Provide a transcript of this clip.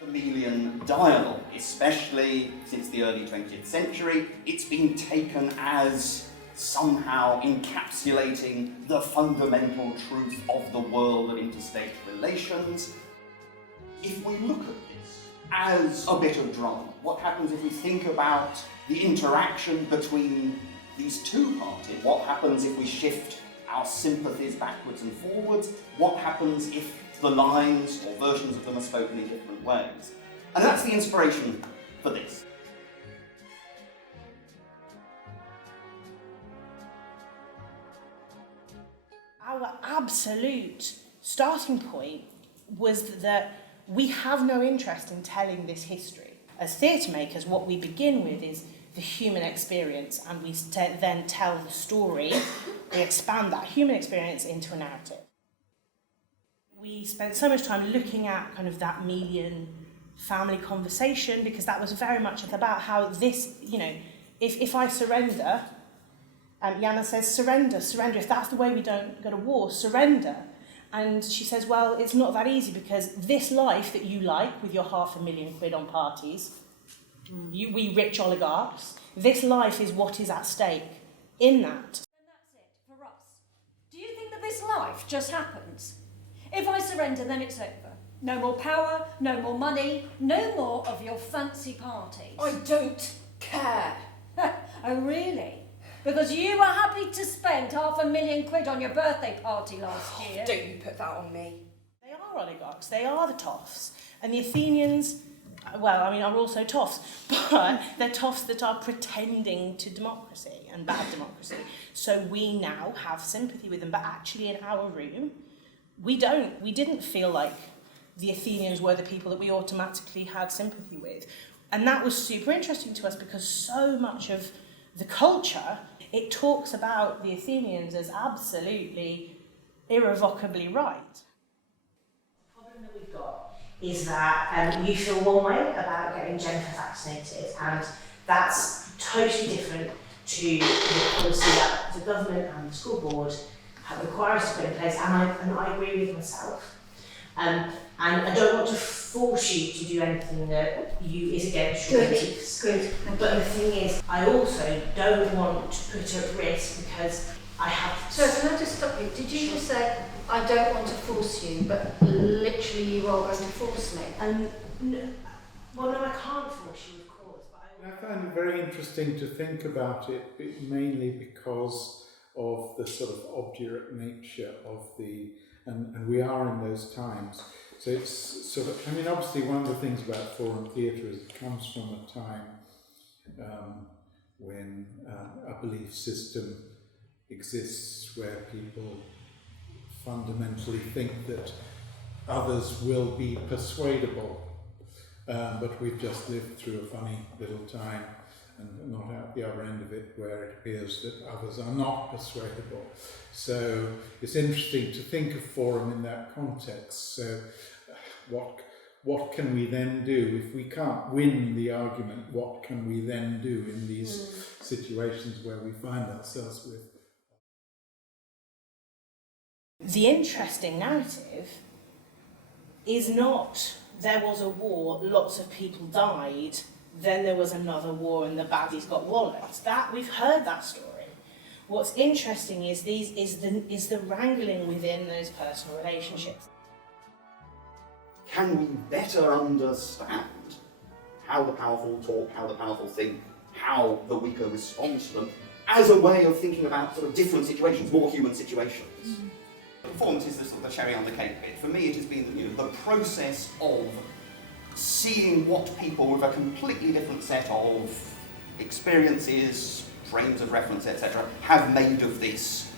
Familian dialogue, especially since the early 20th century, it's been taken as somehow encapsulating the fundamental truth of the world of interstate relations. If we look at this as a bit of drama, what happens if we think about the interaction between these two parties? What happens if we shift our sympathies backwards and forwards? What happens if the lines or versions of them are spoken in different ways? And that's the inspiration for this. Our absolute starting point was that we have no interest in telling this history. As theatre makers, what we begin with is the human experience, and we then tell the story. We expand that human experience into a narrative. We spent so much time looking at kind of that Melian family conversation, because that was very much about how this, if I surrender, Yana says, surrender, if that's the way we don't go to war, surrender. And she says, well, it's not that easy, because this life that you like, with your £500,000 on parties, we rich oligarchs, this life is what is at stake in that. And that's it for us. Do you think that this life just happens? If I surrender, then it's over. No more power, no more money, no more of your fancy parties. I don't care. Oh, really? Because you were happy to spend £500,000 on your birthday party last year. Don't you put that on me. They are oligarchs, they are the toffs. And the Athenians, are also toffs, but they're toffs that are pretending to democracy and bad democracy. So we now have sympathy with them, but actually in our room, we didn't feel like the Athenians were the people that we automatically had sympathy with. And that was super interesting to us, because so much of the culture, it talks about the Athenians as absolutely irrevocably right. The problem that we've got is that you feel one way about getting gender vaccinated, and that's totally different to the policy that the government and the school board have required us to put in place, and I agree with myself. And I don't want to force you to do anything that is against your beliefs. Good. But the thing is, I also don't want to put at risk, because I have... So can I just stop you? Did you just say, I don't want to force you, but literally you are going to force me? No, I can't force you, of course. But I find it very interesting to think about it, mainly because of the sort of obdurate nature of and we are in those times. So it's sort of, obviously one of the things about forum theatre is it comes from a time when a belief system exists where people fundamentally think that others will be persuadable, but we've just lived through a funny little time, and not out the other end of it, where it appears that others are not persuadable. So it's interesting to think of forum in that context. So what can we then do? If we can't win the argument, what can we then do in these situations where we find ourselves with? The interesting narrative is not, there was a war, lots of people died, then there was another war and the baddies got walloped. That, we've heard that story. What's interesting is the wrangling within those personal relationships. Can we better understand how the powerful talk, how the powerful think, how the weaker respond to them, as a way of thinking about sort of different situations, more human situations? Performance is the sort of the cherry on the cake bit. For me, it has been the process of seeing what people with a completely different set of experiences, frames of reference, etc., have made of this